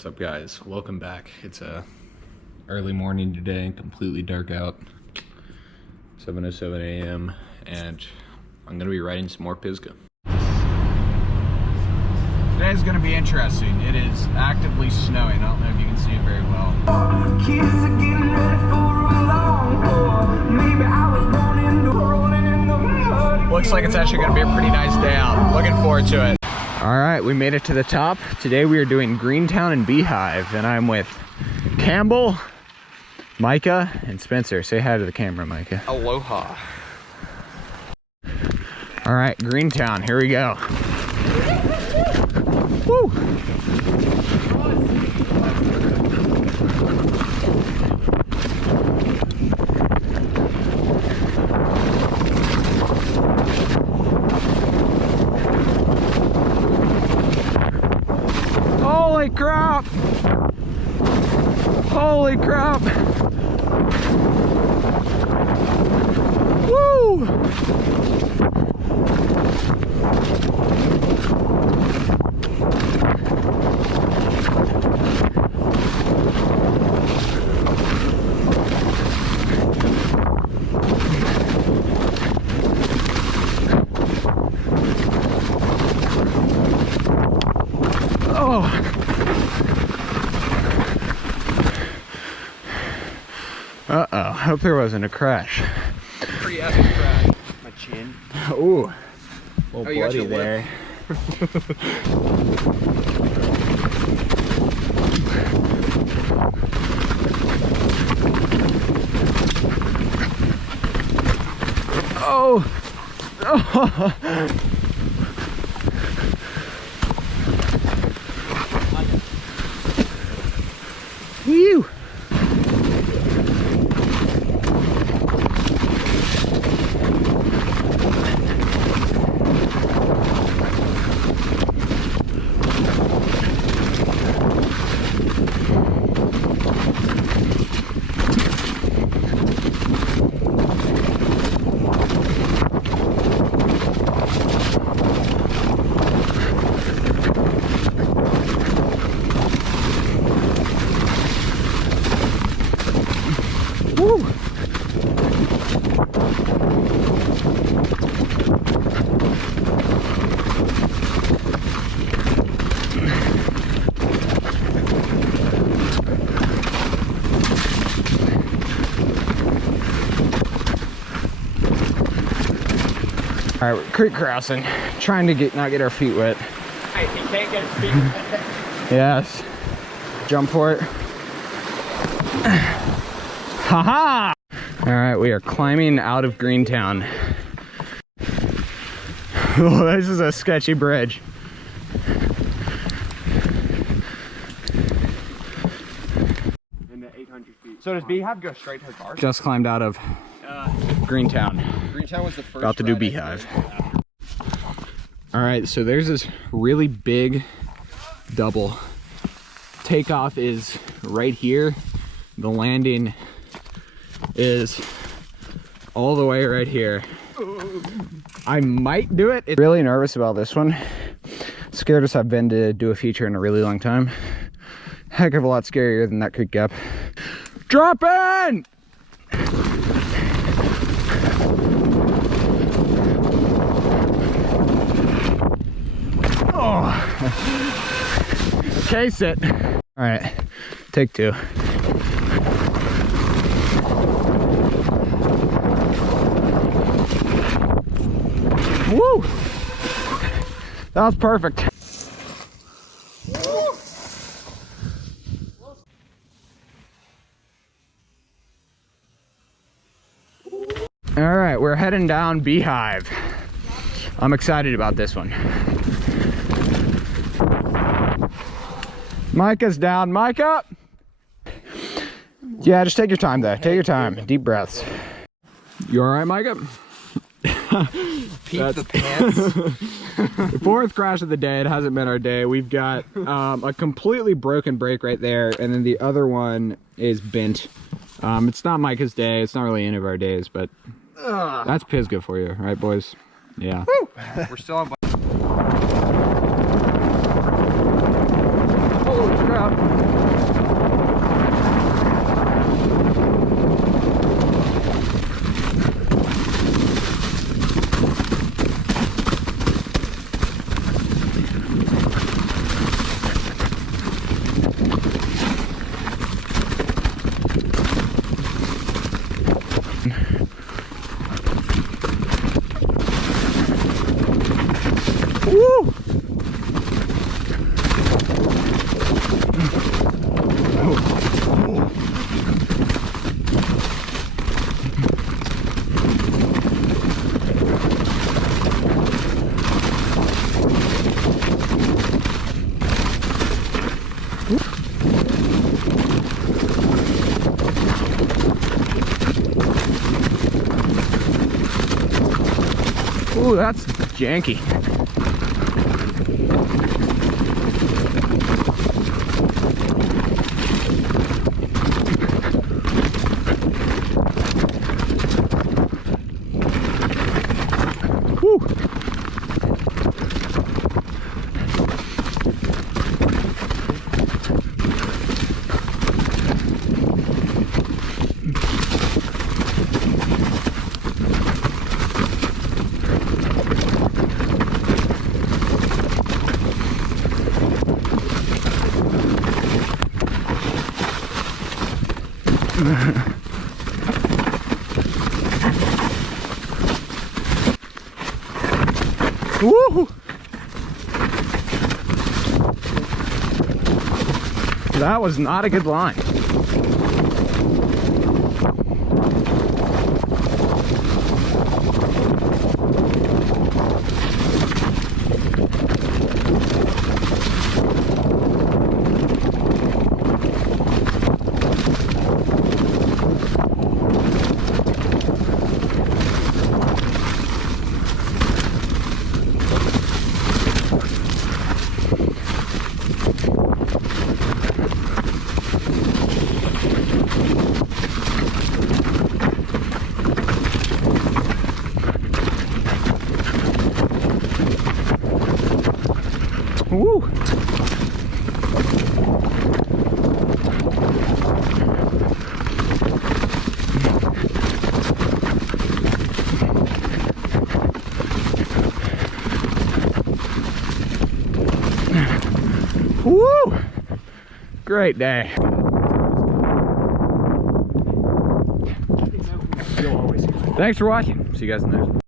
What's up, guys? Welcome back. It's a early morning today, completely dark out, 7:07 a.m. and I'm gonna be riding some more Pisgah. Today's gonna be interesting. It is actively snowing. I don't know if you can see it very well. Kids are getting ready for a long haul. Maybe I was born in the rolling in the mud. Looks like it's actually gonna be a pretty nice day out. Looking forward to it. All right, we made it to the top. Today we are doing Greentown and Beehive, and I'm with Campbell, Micah, and Spencer. Say hi to the camera, Micah. Aloha. All right, Greentown, here we go. Woo! Holy crap! Holy crap! Woo! Oh! Uh-oh, hope there wasn't a crash. Pretty epic crash. My chin. Ooh, little bloody there. Oh! Oh! Whew! Woo! All right, we're creek crossing, trying to not get our feet wet. Hey, he can't get his feet wet. Yes. Jump for it. Haha! All right, we are climbing out of Greentown. Oh, this is a sketchy bridge. In the 800 feet. So does Beehive go straight to the car? Just climbed out of Greentown. Greentown was the first. About to do Beehive. All right, so there's this really big double. Takeoff is right here. The landing is all the way right here. I might do it. Really nervous about this one. Scared as I've been to do a feature in a really long time. Heck of a lot scarier than that creek gap. Drop in! Oh, case it. All right, take two. Woo! That was perfect. All right, we're heading down Beehive. I'm excited about this one. Micah's down. Micah! Yeah, just take your time though. Take your time. Deep breaths. You all right, Micah? Peep the pants. The fourth crash of the day. It hasn't been our day. We've got a completely broken brake right there, and then the other one is bent. It's not Micah's day. It's not really any of our days, but that's Pisgah for you, right, boys? Yeah. Woo! We're still on. Holy crap. Ooh, that's janky. Woo. Woo! That was not a good line. Woo! Woo! Great day. Thanks for watching. See you guys in the next one.